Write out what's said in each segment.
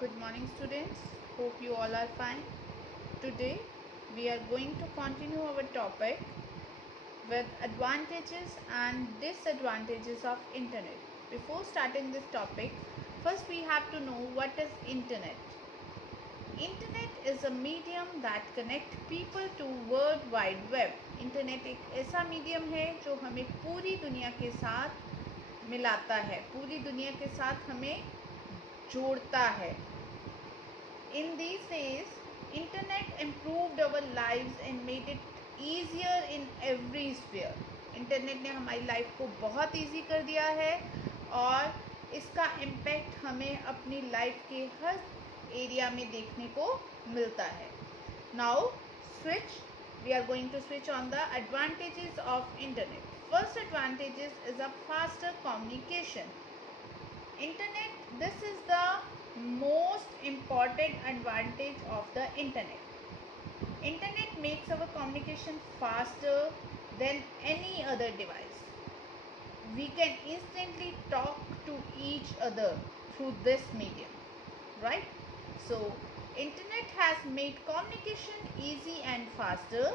Good morning, students. Hope you all are fine. Today we are going to continue our topic with advantages and disadvantages of internet. Before starting this topic, first we have to know what is internet. Internet is a medium that connect people to world wide web. Internet एक ऐसा medium है जो हमें पूरी दुनिया के साथ मिलाता है, पूरी दुनिया के साथ हमें जोड़ता है. In these days, internet improved our lives and made it easier in every sphere. Internet ने हमारी लाइफ को बहुत ईजी कर दिया है और इसका इम्पैक्ट हमें अपनी लाइफ के हर एरिया में देखने को मिलता है. Now we are going to switch on the advantages of internet. First advantages is a faster communication. Internet, this is the most important advantage of the internet. Internet makes our communication faster than any other device. We can instantly talk to each other through this medium, right? So internet has made communication easy and faster.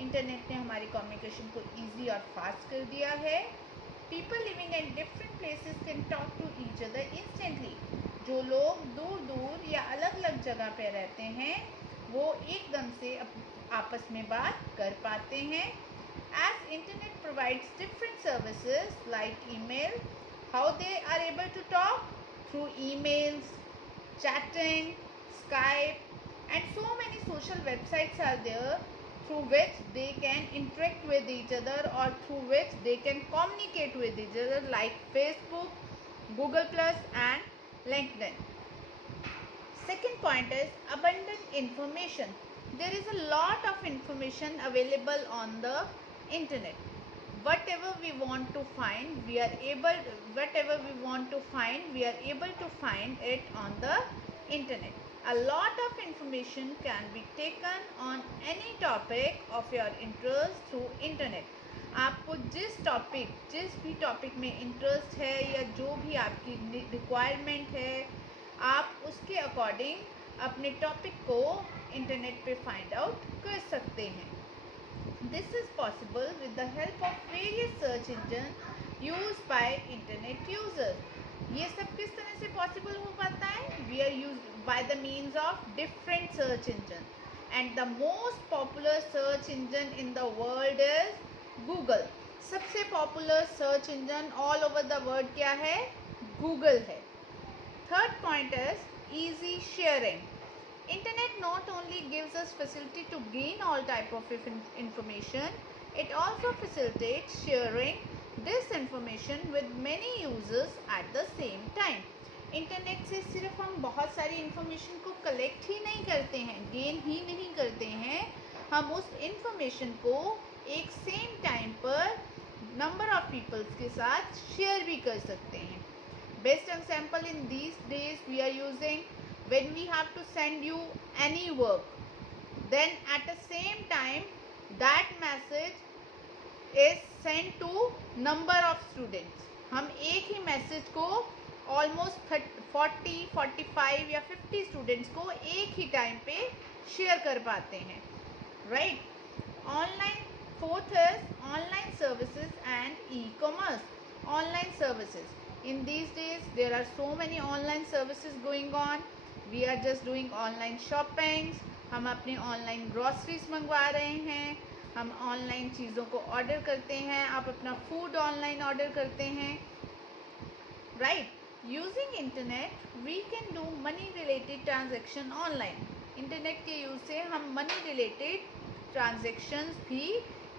Internet ने हमारी communication को easy और fast कर दिया है. People living in different places can talk to each other instantly. जो लोग दूर दूर या अलग अलग जगह पे रहते हैं वो एकदम से आपस में बात कर पाते हैं. As internet provides different services like email, how they are able to talk through emails, chatting, Skype, and so many social websites are there through which they can interact with each other or through which they can communicate with each other like Facebook, Google Plus and LinkedIn. Second point is abundant information. There is a lot of information available on the internet. Whatever we want to find, we are able to find it on the internet. A lot of information can be taken on any topic of your interest through internet. आपको जिस भी topic में interest है या जो भी आपकी requirement है आप उसके अकॉर्डिंग अपने टॉपिक को इंटरनेट पे फाइंड आउट कर सकते हैं. This is possible with the help of various search engines used by internet users. ये सब किस तरह से पॉसिबल हो पाता है? We are used by the means of different search engine, and the most popular search engine in the world is Google. सबसे popular search engine all over the world क्या है? Google है. Third point is easy sharing. Internet not only gives us facility to gain all type of information, it also facilitates sharing this information with many users at the same time. Internet से सिर्फ हम बहुत सारी information को collect ही नहीं करते हैं, gain ही नहीं करते हैं, हम उस इंफॉर्मेशन को एक सेम टाइम पर नंबर ऑफ पीपल्स के साथ शेयर भी कर सकते हैं. Best example in these days we are using when we have to send you any work, then at the same time that message is sent to number of students. हम एक ही message को almost 40, 45 या 50 students को एक ही time पे share कर पाते हैं, right? Online. Fourth is online services and e commerce. Online services in these days there are so many online services going on. We are just doing online shoppings. हम अपने online groceries मंगवा रहे हैं, हम online चीज़ों को order करते हैं, आप अपना फूड ऑनलाइन ऑर्डर करते हैं, right? Using internet we can do money related transaction online. Internet के यूज से हम मनी रिलेटेड ट्रांजेक्शन्स भी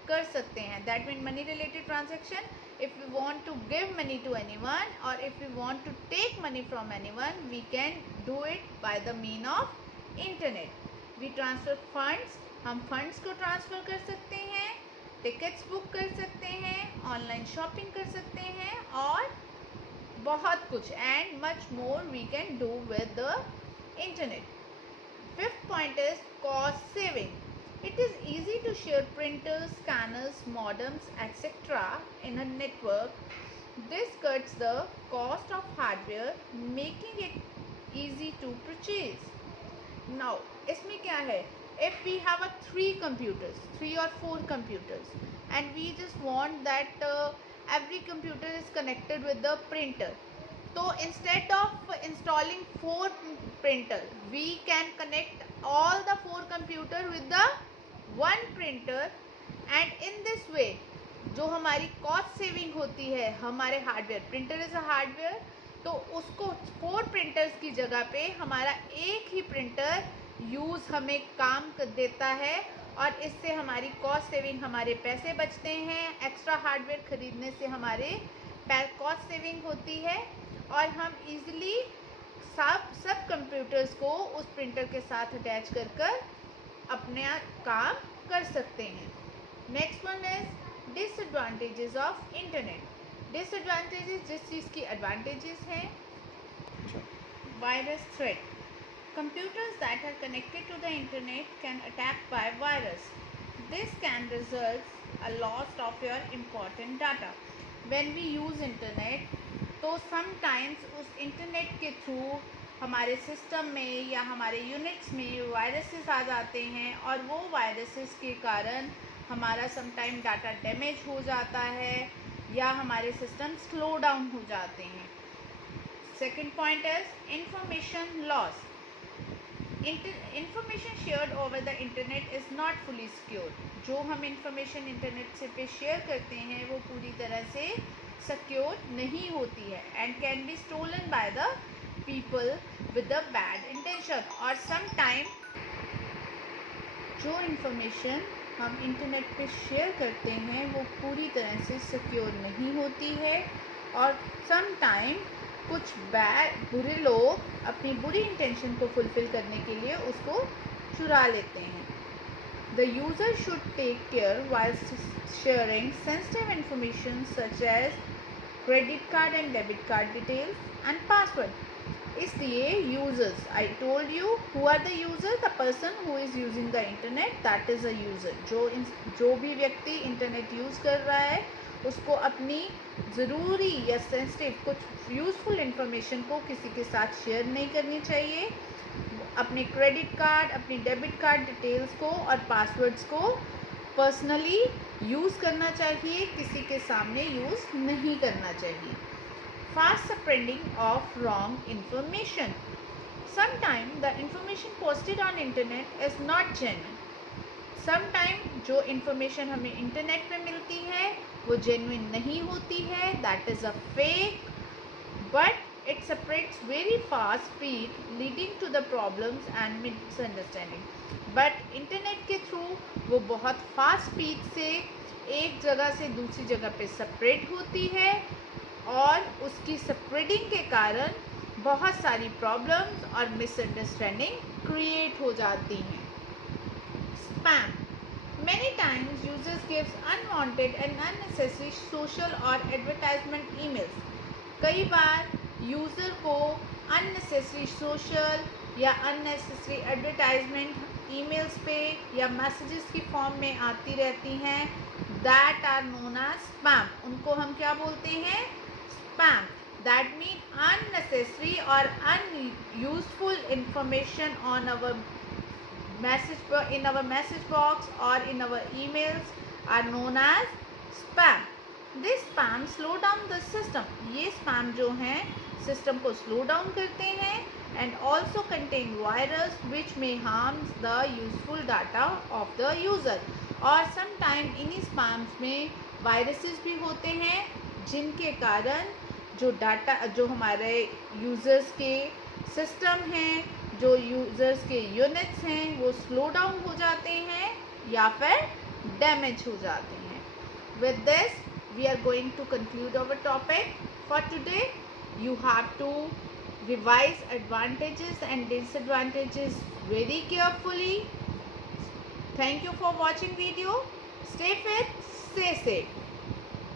कर सकते हैं. That mean money related transaction, if we want to give money to anyone or if we want to take money from anyone, we can do it by the mean of internet. We transfer funds. हम funds को transfer कर सकते हैं, tickets book कर सकते हैं, online shopping कर सकते हैं और बहुत कुछ and much more we can do with the internet. Fifth point is cost saving. It is easy to share printers, scanners, modems, etc. in a network. This cuts the cost of hardware, making it easier easy to purchase. Now इसमें क्या है, if we have a 3 or 4 computers and we just want that every computer is connected with the printer, so instead of installing 4 printer, we can connect all the 4 computer with the 1 printer, and in this way जो हमारी cost saving होती है हमारे hardware, printer is a hardware, तो उसको 4 printers की जगह पे हमारा एक ही प्रिंटर यूज़ हमें काम देता है, और इससे हमारी कॉस्ट सेविंग, हमारे पैसे बचते हैं, एक्स्ट्रा हार्डवेयर खरीदने से हमारे कॉस्ट सेविंग होती है, और हम इजीली सब कंप्यूटर्स को उस प्रिंटर के साथ अटैच कर अपना काम कर सकते हैं. Next one is disadvantages of internet. Disadvantages जिस चीज़ की एडवांटेजेस हैं. Virus threat. Computers that are connected to the internet can attack by virus. This can result a loss of your important data. When we use internet, तो sometimes उस internet के through हमारे system में या हमारे units में viruses आ जाते हैं, और वो वायरसेस के कारण हमारा समटाइम डाटा डैमेज हो जाता है या हमारे सिस्टम स्लो डाउन हो जाते हैं. Second point is information loss. Information shared over the internet is not fully secure. जो हम इंफॉर्मेशन इंटरनेट से पे शेयर करते हैं वो पूरी तरह से सिक्योर नहीं होती है, and can be stolen by the people with the bad intention. और सम टाइम जो इंफॉर्मेशन हम इंटरनेट पे शेयर करते हैं वो पूरी तरह से सिक्योर नहीं होती है, और सम टाइम कुछ बुरे लोग अपनी बुरी इंटेंशन को फुलफिल करने के लिए उसको चुरा लेते हैं. The user should take care while sharing sensitive information such as credit card and debit card details and password. इसलिए users, I told you who are the user, the person who is using the internet, that is a user. जो भी व्यक्ति internet use कर रहा है उसको अपनी ज़रूरी या सेंसिटिव कुछ यूज़फुल इंफॉर्मेशन को किसी के साथ शेयर नहीं करनी चाहिए. अपने क्रेडिट कार्ड, अपनी डेबिट कार्ड डिटेल्स को और पासवर्ड्स को पर्सनली यूज़ करना चाहिए, किसी के सामने यूज़ नहीं करना चाहिए. Fast spreading of wrong information. Sometime the information posted on internet is not genuine. Sometime जो इंफॉर्मेशन हमें इंटरनेट पे मिलती है वो जेन्युइन नहीं होती है, that is a fake, but it spreads very fast speed leading to the problems and misunderstanding. But internet के थ्रू वो बहुत फास्ट स्पीड से एक जगह से दूसरी जगह पे स्प्रेड होती है, और उसकी स्प्रेडिंग के कारण बहुत सारी प्रॉब्लम्स और मिसअंडरस्टैंडिंग क्रिएट हो जाती हैं. Spam. Many times users gives unwanted and unnecessary social or advertisement emails. कई बार यूज़र को unnecessary social या unnecessary advertisement emails पे या messages की फॉर्म में आती रहती हैं, that are known as spam. उनको हम क्या बोलते हैं? Spam. That means unnecessary or unuseful information on our in our message box or in our emails are known as spam. This spam slow down the system. ये spam जो हैं system को slow down करते हैं, and also contain virus which may harm the useful data of the user. और sometime इन्हीं spams में viruses भी होते हैं जिनके कारण जो डाटा, जो हमारे यूज़र्स के सिस्टम हैं, जो यूज़र्स के यूनिट्स हैं, वो स्लो डाउन हो जाते हैं या फिर डैमेज हो जाते हैं. With this we are going to conclude our topic for today. You have to revise advantages and disadvantages very carefully. Thank you for watching video. Stay fit, stay safe.